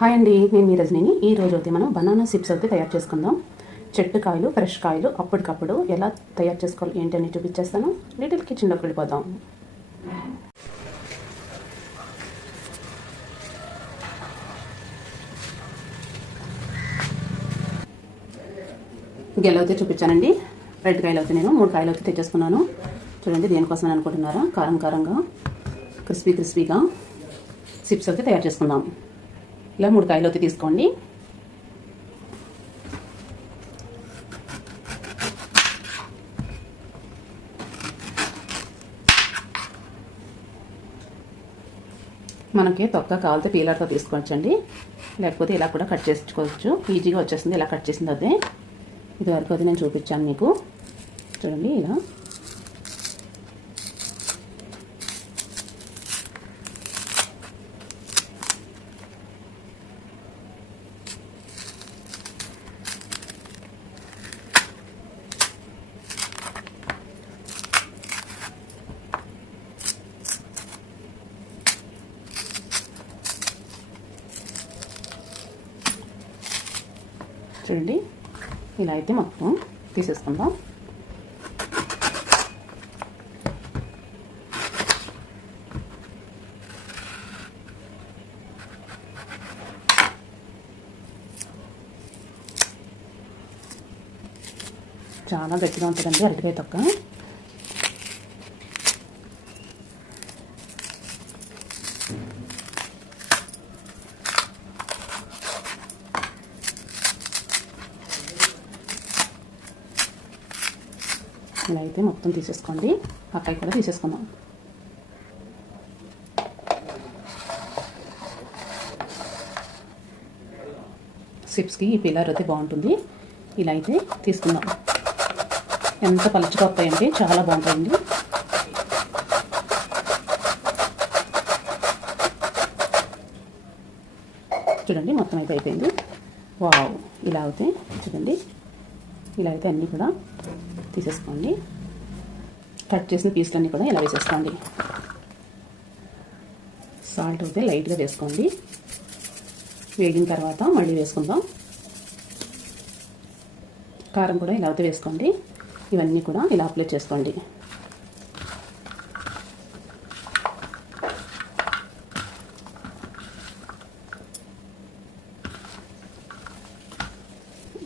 Hi అండి, నేను మీ రజనీని. ఈ రోజు అయితే మనం బనానా చిప్స్ అయితే తయారు చేసుకుందాం. చెట్టు కాయలు, ఫ్రెష్ కాయలు అప్పటికప్పుడు ఎలా తయారు చేసుకోవాలి ఏంటని చూపించేస్తాను. లిటిల్ కిచెన్లోకి వెళ్ళిపోదాం. గెల అయితే చూపించానండి. రెడ్ కాయలు అయితే నేను 3 కాయలు అయితే తెచ్చేసుకున్నాను. చూడండి, దేనికోసం అనుకుంటున్నారా? కారంగా క్రిస్పీగా చిప్స్ అయితే తయారు చేసుకుందాం. ఇలా 3 కాయలు అయితే తీసుకోండి. మనకి తొక్క కావాలితే పీలర్తో తీసుకోవచ్చండి, లేకపోతే ఇలా కూడా కట్ చేసుకోవచ్చు. ఈజీగా వచ్చేస్తుంది ఇలా కట్ చేసింది. అదే ఇదివరకు అది నేను చూపించాను మీకు. చూడండి, ఇలా చూడండి, ఇలా అయితే మొత్తం తీసేసుకుందాం. చాలా గట్టిగా ఉంటుందండి అరటికాయ తొక్క. ఇలా అయితే మొత్తం తీసేసుకోండి. అక్కడి కూడా తీసేసుకుందాం. చిప్స్కి ఈ పిల్లర్ అయితే బాగుంటుంది. ఇలా అయితే తీసుకుందాం. ఎంత పలుచగా వస్తాయంటే చాలా బాగుంటాయండి. చూడండి, మొత్తం అయితే అయిపోయింది. వావ్, ఇలా అయితే చూడండి, ఇలా అయితే అన్నీ కూడా తీసేసుకోండి. కట్ చేసిన పీసులన్నీ కూడా ఇలా వేసేసుకోండి. సాల్ట్ అయితే లైట్గా వేసుకోండి. వేగిన తర్వాత మళ్ళీ వేసుకుందాం. కారం కూడా ఇలా అయితే వేసుకోండి. ఇవన్నీ కూడా ఇలా అప్లై చేసుకోండి.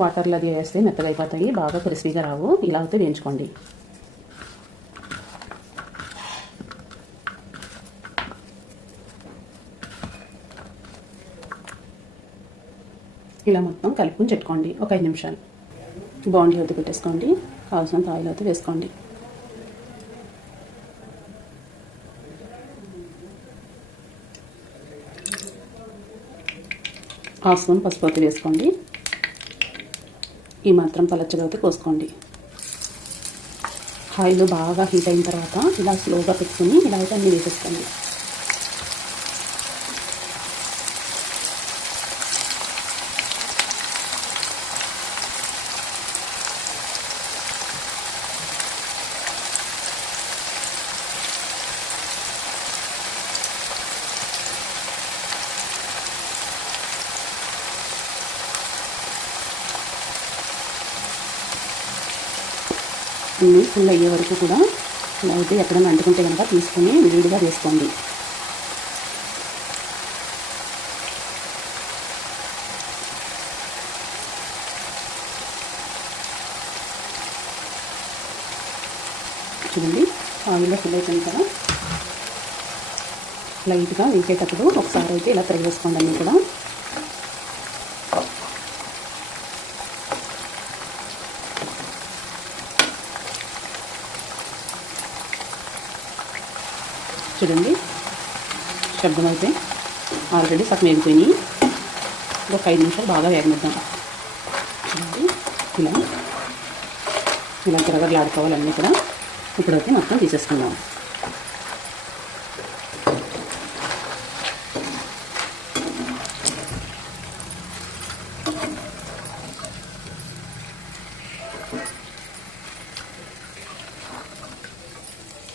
వాటర్లో అది వేస్తే మెత్తగా అయిపోతాయి, బాగా క్రిస్పీగా రావు. ఇలా అయితే వేయించుకోండి. ఇలా మొత్తం కలుపుకొని చెట్టుకోండి. ఒక 5 నిమిషాలు బాండీ అయితే పెట్టేసుకోండి. కావాల్సినంత ఆయిల్ అయితే వేసుకోండి. హాఫ్ స్పూన్ పసుపు అయితే వేసుకోండి. ఈ మాత్రం పలచగా అయితే కోసుకోండి. ఆయిల్ బాగా హీట్ అయిన తర్వాత ఇలా స్లోగా పెట్టుకుని ఇలా అయితే అన్నీ వేసేసుకోండి. అన్నీ ఫుల్ అయ్యే వరకు కూడా ఇలా అయితే ఎక్కడైనా అంటుకుంటే కనుక తీసుకొని విడిగా వేసుకోండి. చూడండి, ఆయిల్లో ఫుల్ అయిపోయింది కదా. లైట్గా వేసేటప్పుడు ఒకసారి అయితే ఇలా ఫ్రై చేసుకోండి అన్నీ కూడా. చూడండి, శబ్దం అయితే ఆల్రెడీ సగం వేగిపోయినాయి. ఒక 5 నిమిషాలు బాగా వేగనిద్దాం. చూడండి, ఇలా తిరగలాడుకోవాలన్నీ కూడా. ఇప్పుడైతే మొత్తం తీసేసుకుందాం.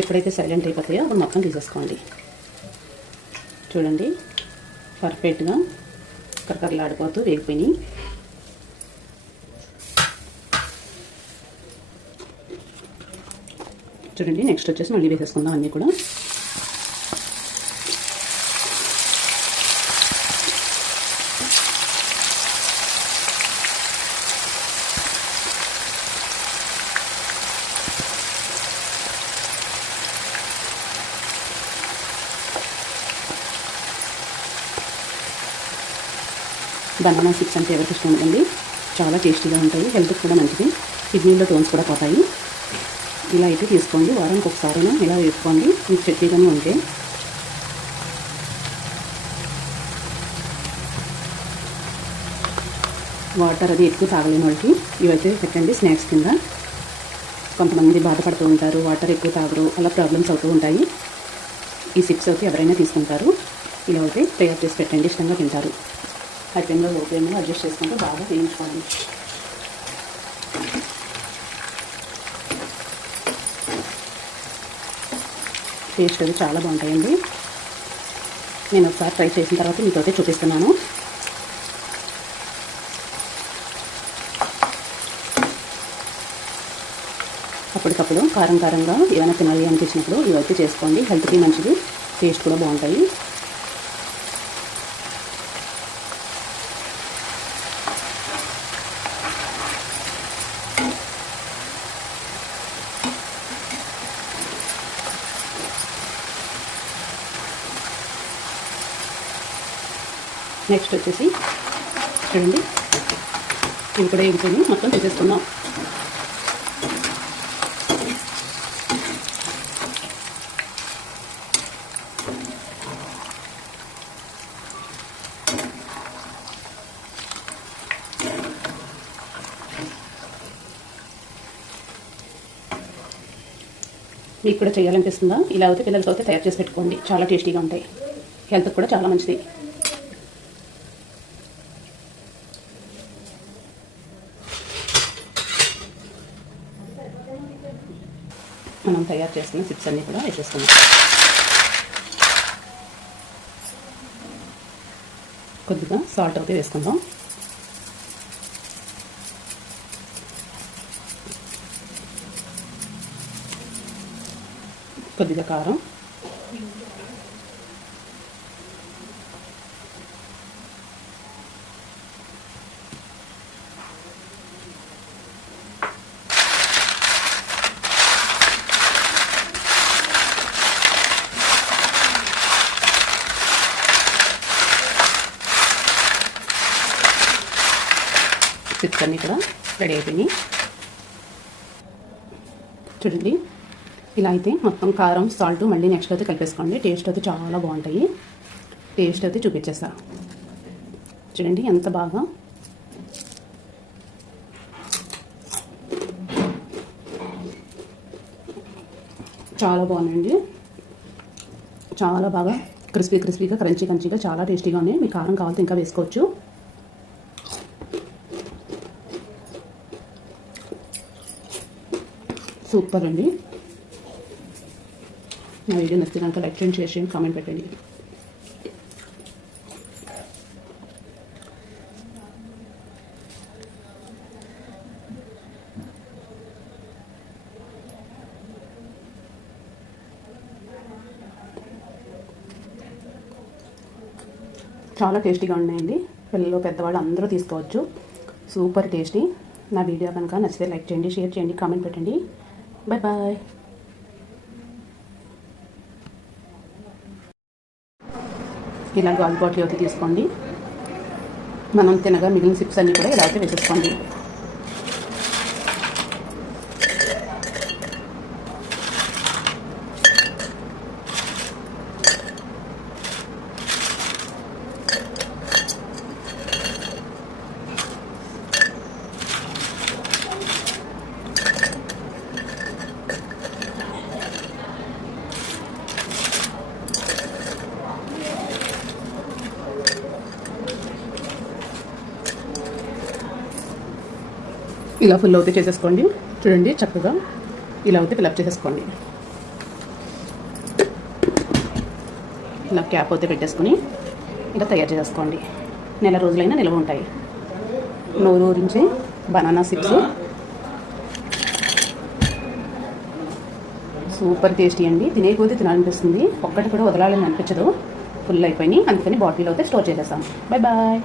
ఎప్పుడైతే సైలెంట్ అయిపోతాయో అప్పుడు మొత్తం తీసేసుకోండి. చూడండి, పర్ఫెక్ట్గా కరకరలాడిపోతూ వేగిపోయినాయి. చూడండి, నెక్స్ట్ వచ్చేసి మళ్ళీ వేసేసుకుందాం అన్నీ కూడా. బనానా చిప్స్ అంటే ఎవరికి ఇష్టం ఉందండి. చాలా టేస్టీగా ఉంటాయి, హెల్త్కి కూడా మంచిది, కిడ్నీలో టోన్స్ కూడా పోతాయి. ఇలా అయితే తీసుకోండి, వారానికి ఒకసారైనా ఇలా వేసుకోండి, మీకు చట్నీగానే ఉంటే. వాటర్ అది ఎక్కువ తాగలేని వాళ్ళకి ఇవైతే పెట్టండి స్నాక్స్ కింద. కొంతమంది బాధపడుతూ ఉంటారు, వాటర్ ఎక్కువ తాగరు, అలా ప్రాబ్లమ్స్ అవుతూ ఉంటాయి. ఈ చిప్స్ అయితే ఎవరైనా తీసుకుంటారు. ఇలా అయితే తయారు చేసి పెట్టండి, ఇష్టంగా తింటారు. హై ఫ్లేమ్లో లో ఫ్లేమ్లో అడ్జస్ట్ చేసుకుంటూ బాగా వేయించుకోండి. టేస్ట్ అది చాలా బాగుంటాయండి. నేను ఒకసారి ట్రై చేసిన తర్వాత మీతో చూపిస్తున్నాను. అప్పటికప్పుడు కారం కారంగా ఏదైనా తినాలి అనిపించినప్పుడు ఇవైతే చేసుకోండి, హెల్త్కి మంచిది, టేస్ట్ కూడా బాగుంటాయి. నెక్స్ట్ వచ్చేసి చూడండి, ఇవి కూడా వేసుకొని మొత్తం తీసేసుకుందాం. మీకు కూడా చేయాలనిపిస్తుందా? ఇలా అయితే పిల్లలతో అయితే తయారు చేసి పెట్టుకోండి, చాలా టేస్టీగా ఉంటాయి, హెల్త్కి కూడా చాలా మంచిది. మనం తయారు చేసుకున్న చిప్స్ అన్నీ కూడా వేసేసుకుందాం. కొద్దిగా సాల్ట్ అయితే వేసుకుందాం. కొద్దిగా కారం, చిప్స్ అన్నీ కూడా రెడీ అయిపోయినాయి. చూడండి, ఇలా అయితే మొత్తం కారం సాల్ట్ మళ్ళీ నెక్స్ట్ అయితే కలిపేసుకోండి, టేస్ట్ అయితే చాలా బాగుంటాయి. టేస్ట్ అయితే చూపించేస్తా. చూడండి ఎంత బాగా చాలా బాగుందండి, చాలా బాగా క్రిస్పీగా క్రంచీగా చాలా టేస్టీగా ఉన్నాయి. మీకు కారం కావాలంటే ఇంకా వేసుకోవచ్చు. సూపర్ అండి. నా వీడియో నచ్చితే కనుక లైక్ చేయండి, షేర్ చేయండి, కామెంట్ పెట్టండి. చాలా టేస్టీగా ఉన్నాయండి, పిల్లలు పెద్దవాళ్ళు అందరూ తీసుకోవచ్చు, సూపర్ టేస్టీ. నా వీడియో కనుక నచ్చితే లైక్ చేయండి, షేర్ చేయండి, కామెంట్ పెట్టండి. Bye bye. ఇలా గాజు బాటిల్ అయితే తీసుకోండి, మనం తినగా మిగిలిన చిప్స్ అన్నీ కూడా ఇలా అయితే వేసేసుకోండి. ఇలా ఫుల్ అవుతే చేసేసుకోండి. చూడండి చక్కగా ఇలా అవుతే ఫిల్అప్ చేసేసుకోండి. ఇలా క్యాప్ అయితే పెట్టేసుకొని ఇలా తయారు చేసేసుకోండి. నెల రోజులైనా నిల్వ ఉంటాయి. నోరూరించి బనానా చిప్స్ సూపర్ టేస్టీ అండి. తినే కొద్దీ తినాలనిపిస్తుంది, ఒక్కటి కూడా వదలాలని అనిపించదు. ఫుల్ అయిపోయినాయి, అందుకని బాటిల్లో అయితే స్టోర్ చేసేస్తాం. Bye bye.